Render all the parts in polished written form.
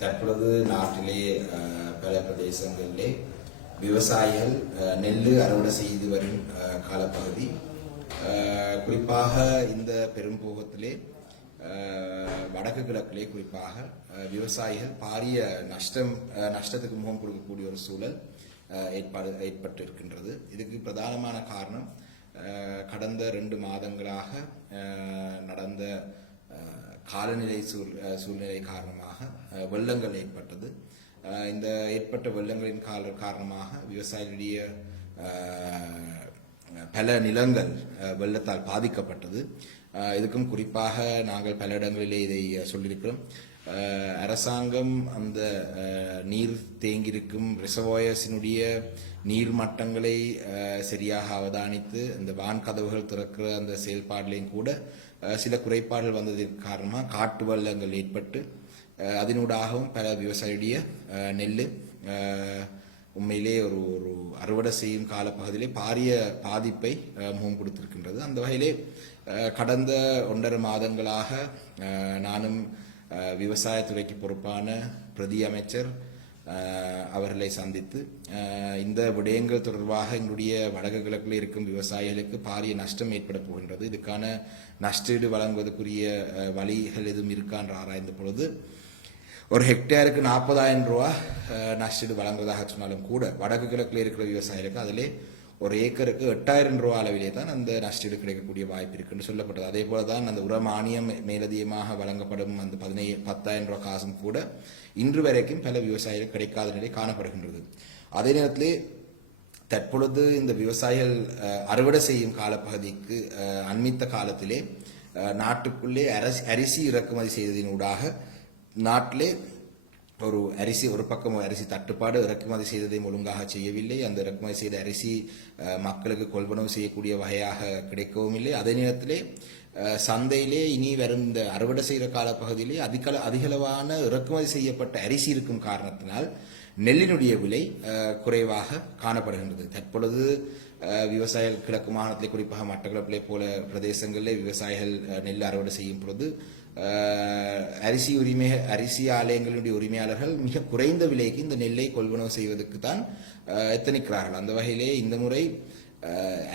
தற்பொழுது நாட்டிலே பல பிரதேசங்களிலே விவசாயிகள் நெல் அறுவடை செய்து வரும் காலப்பகுதி. குறிப்பாக இந்த பெரும்போகத்திலே வடக்கு கிழக்கிலே குறிப்பாக விவசாயிகள் பாரிய நஷ்டத்துக்கு முகம் கொடுக்கக்கூடிய ஒரு சூழல் ஏற்பட்டிருக்கின்றது. இதுக்கு பிரதானமான காரணம் கடந்த 2 மாதங்களாக நடந்த காலநிலை சூழ்நிலை காரணமாக வெள்ளங்கள் ஏற்பட்டது. இந்த ஏற்பட்ட வெள்ளங்களின் காரணமாக விவசாயிகளுடைய பல நிலங்கள் வெள்ளத்தால் பாதிக்கப்பட்டது. இதுக்கும் குறிப்பாக நாங்கள் பல இடங்களிலே இதை சொல்லியிருக்கிறோம். அரசாங்கம் அந்த நீர் தேங்கியிருக்கும் ரிசர்வாயர்ஸினுடைய நீர் மட்டங்களை சரியாக அவதானித்து இந்த வான் கதவுகள் திறக்கிற அந்த செயல்பாடுலையும் கூட சில குறைபாடுகள் வந்ததற்கு காரணமாக காட்டு வெள்ளங்கள் ஏற்பட்டு அதனூடாகவும் பல விவசாயியுடைய நெல் உண்மையிலே ஒரு அறுவடை செய்யும் காலப்பகுதியிலே பாரிய பாதிப்பை முகம் கொடுத்திருக்கின்றது. அந்த வகையிலே கடந்த 1.5 மாதங்களாக நானும் விவசாயத்துறைக்கு பொறுப்பான பிரதி அமைச்சர் அவர்களை சந்தித்து இந்த விடயங்கள் தொடர்பாக எங்களுடைய வடக்கு கிழக்கில் இருக்கும் விவசாயிகளுக்கு பாரிய நஷ்டம் ஏற்பட போகின்றது. இதுக்கான நஷ்டீடு வழங்குவதற்குரிய வழிகள் எதுவும் இருக்கான்ற ஆராய்ந்த பொழுது ஒரு ஹெக்டேருக்கு 40,000 ரூபா நஷ்டீடு வழங்குவதாக சொன்னாலும் கூட வடக்கு கிழக்கில் இருக்கிற விவசாயிகளுக்கு அதிலே ஒரு ஏக்கருக்கு 8,000 ரூபா அளவிலே தான் அந்த நஷ்டீடு கிடைக்கக்கூடிய வாய்ப்பு இருக்குன்னு சொல்லப்பட்டது. அதே போல தான் அந்த உர மானியம் மேலதிகமாக வழங்கப்படும் அந்த 10,000 ரூபா காசும் கூட இன்று வரைக்கும் பல விவசாயிகள் கிடைக்காத நிலை காணப்படுகின்றது. அதே நேரத்திலே தற்பொழுது இந்த விவசாயிகள் அறுவடை செய்யும் காலப்பகுதிக்கு அண்மித்த காலத்திலே நாட்டுக்குள்ளே அரிசி இறக்குமதி செய்ததினூடாக நாட்டிலே ஒரு பக்கம் அரிசி தட்டுப்பாடு, இறக்குமதி செய்ததையும் ஒழுங்காக செய்யவில்லை. அந்த இறக்குமதி செய்த அரிசி மக்களுக்கு கொள்வனவு செய்யக்கூடிய வகையாக கிடைக்கவும் இல்லை. அதே நேரத்திலே சந்தையிலே இனி வரும் இந்த அறுவடை செய்கிற காலப்பகுதியிலே அதிகளவான இறக்குமதி செய்யப்பட்ட அரிசி இருக்கும் காரணத்தினால் நெல்லினுடைய விலை குறைவாக காணப்படுகின்றது. தற்பொழுது விவசாயிகள் கிழக்கு மாகாணத்திலே குறிப்பாக மட்டக்களப்பிலே போல பிரதேசங்களிலே விவசாயிகள் நெல் அறுவடை செய்யும் பொழுது அரிசி ஆலயங்களுடைய உரிமையாளர்கள் மிக குறைந்த விலைக்கு இந்த நெல்லை கொள்வனவு செய்வதற்கு தான் எத்தனிக்கிறார்கள். அந்த வகையிலே இந்த முறை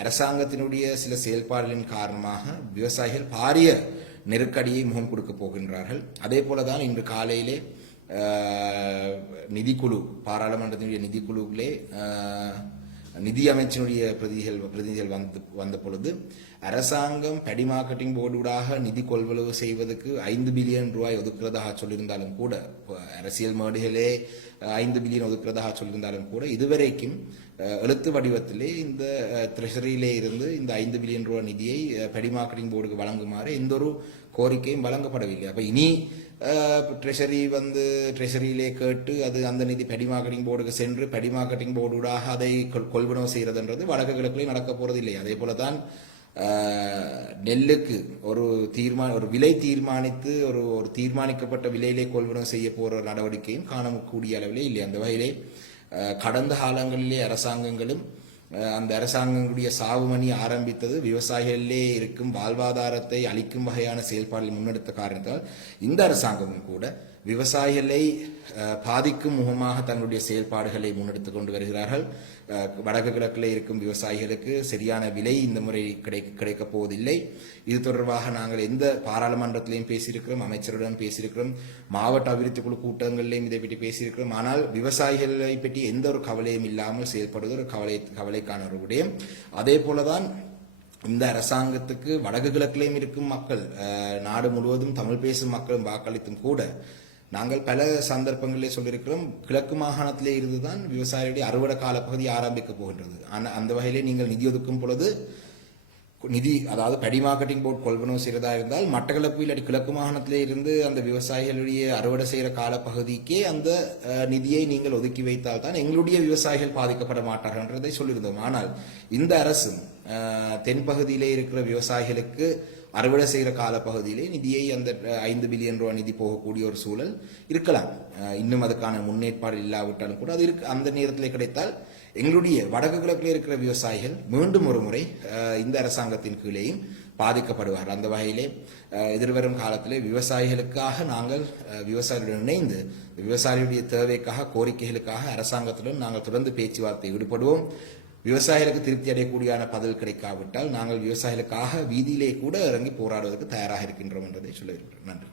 அரசாங்கத்தினுடைய சில செயல்பாடுகளின் காரணமாக விவசாயிகள் பாரிய நெருக்கடியை முகம் கொடுக்க போகின்றார்கள். அதே போலதான் இன்று காலையிலே நிதிக்குழு, பாராளுமன்றத்தினுடைய நிதிக்குழுவிலே நிதி அமைச்சினுடைய பிரதிநிதிகள் வந்த பொழுது அரசாங்கம் படி மார்க்கெட்டிங் போர்டூடாக நிதி கொள்வனவு செய்வதற்கு 5 பில்லியன் ரூபாய் ஒதுக்குறதாக சொல்லியிருந்தாலும் கூட, அரசியல் மேடைகளே 5 பில்லியன் ஒதுக்குறதாக சொல்லியிருந்தாலும் கூட இதுவரைக்கும் எழுத்து வடிவத்திலே இந்த ட்ரெஷரியிலே இருந்து இந்த 5 பில்லியன் ரூபாய் நிதியை படி மார்க்கெட்டிங் போர்டுக்கு வழங்குமாறு எந்த ஒரு கோரிக்கையும் வழங்கப்படவில்லை. அப்ப இனி ட்ரெஷரியிலே கேட்டு அது அந்த நிதி படி மார்க்கெட்டிங் போர்டுக்கு சென்று படி மார்க்கெட்டிங் போர்டூடாக அதை கொள்வனவு செய்யறதுன்றது வடக்கு கிழக்கிலே நடக்க போறதில்லை. அதே போலதான் நெல்லுக்கு ஒரு விலை தீர்மானித்து ஒரு தீர்மானிக்கப்பட்ட விலையிலே கொள்வனவு செய்ய போற நடவடிக்கையும் காணக்கூடிய அளவிலே இல்லை. அந்த வகையிலே கடந்த காலங்களிலே அரசாங்கங்களும் அந்த அரசாங்கங்களுடைய சாவுமணி ஆரம்பித்தது விவசாயிகளிலே இருக்கும் வாழ்வாதாரத்தை அளிக்கும் வகையான செயல்பாடுகள் முன்னெடுத்த காரணத்தால் இந்த அரசாங்கமும் கூட விவசாயிகளை பாதிக்கும் முகமாக தங்களுடைய செயல்பாடுகளை முன்னெடுத்துக் கொண்டு வருகிறார்கள். வடக்கு கிழக்கில் இருக்கும் விவசாயிகளுக்கு சரியான விலை இந்த முறை கிடைக்கப் போவதில்லை. இது தொடர்பாக நாங்கள் எந்த பாராளுமன்றத்திலையும் பேசியிருக்கிறோம், அமைச்சருடன் பேசியிருக்கிறோம், மாவட்ட அபிவிருத்தி குழு கூட்டங்களிலையும் இதை பற்றி பேசியிருக்கிறோம். ஆனால் விவசாயிகளை பற்றி எந்த ஒரு கவலையும் இல்லாமல் செயல்படுவது ஒரு கவலைக்கான ஒரு விடயம். அதே போலதான் இந்த அரசாங்கத்துக்கு வடக்கு கிழக்கிலையும் இருக்கும் மக்கள், நாடு முழுவதும் தமிழ் பேசும் மக்களும் வாக்களித்தும் கூட நாங்கள் பல சந்தர்ப்பங்களிலே சொல்லியிருக்கிறோம், கிழக்கு மாகாணத்திலே இருந்துதான் விவசாயிகளுடைய அறுவடை காலப்பகுதி ஆரம்பிக்க போகின்றது. அந்த வகையிலே நீங்கள் நிதி ஒதுக்கும் பொழுது அதாவது படி மார்க்கெட்டிங் போர்டு கொள்வனவு செய்யறதா இருந்தால் மட்டக்களப்பு இல்லாட்டி கிழக்கு மாகாணத்திலே இருந்து அந்த விவசாயிகளுடைய அறுவடை செய்கிற காலப்பகுதிக்கே அந்த நிதியை நீங்கள் ஒதுக்கி வைத்தால் தான் எங்களுடைய விவசாயிகள் பாதிக்கப்பட மாட்டார்கள் என்றதை சொல்லியிருந்தோம். ஆனால் இந்த அரசும் தென்பகுதியிலே இருக்கிற விவசாயிகளுக்கு அறுவடை செய்கிற காலப்பகுதியிலே நிதியை அந்த 5 பில்லியன் ரூபாய் நிதி போகக்கூடிய ஒரு சூழல் இருக்கலாம். இன்னும் அதுக்கான முன்னேற்பாடு இல்லாவிட்டாலும் கூட அது அந்த நேரத்தில் கிடைத்தால் எங்களுடைய வடக்கு கிழக்கில் இருக்கிற விவசாயிகள் மீண்டும் ஒரு முறை இந்த அரசாங்கத்தின் கீழேயும் பாதிக்கப்படுவார். அந்த வகையிலே எதிர்வரும் காலத்திலே விவசாயிகளுக்காக நாங்கள் விவசாயிகளுடன் இணைந்து விவசாயிகளுடைய தேவைக்காக கோரிக்கைகளுக்காக அரசாங்கத்துடன் நாங்கள் தொடர்ந்து பேச்சுவார்த்தை ஈடுபடுவோம். விவசாயிகளுக்கு திருப்தி அடையக்கூடியான பதில் கிடைக்காவிட்டால் நாங்கள் விவசாயிகளுக்காக வீதியிலே கூட இறங்கி போராடுவதற்கு தயாராக இருக்கின்றோம் என்றதை சொல்லியிருக்கிறோம். நன்றி.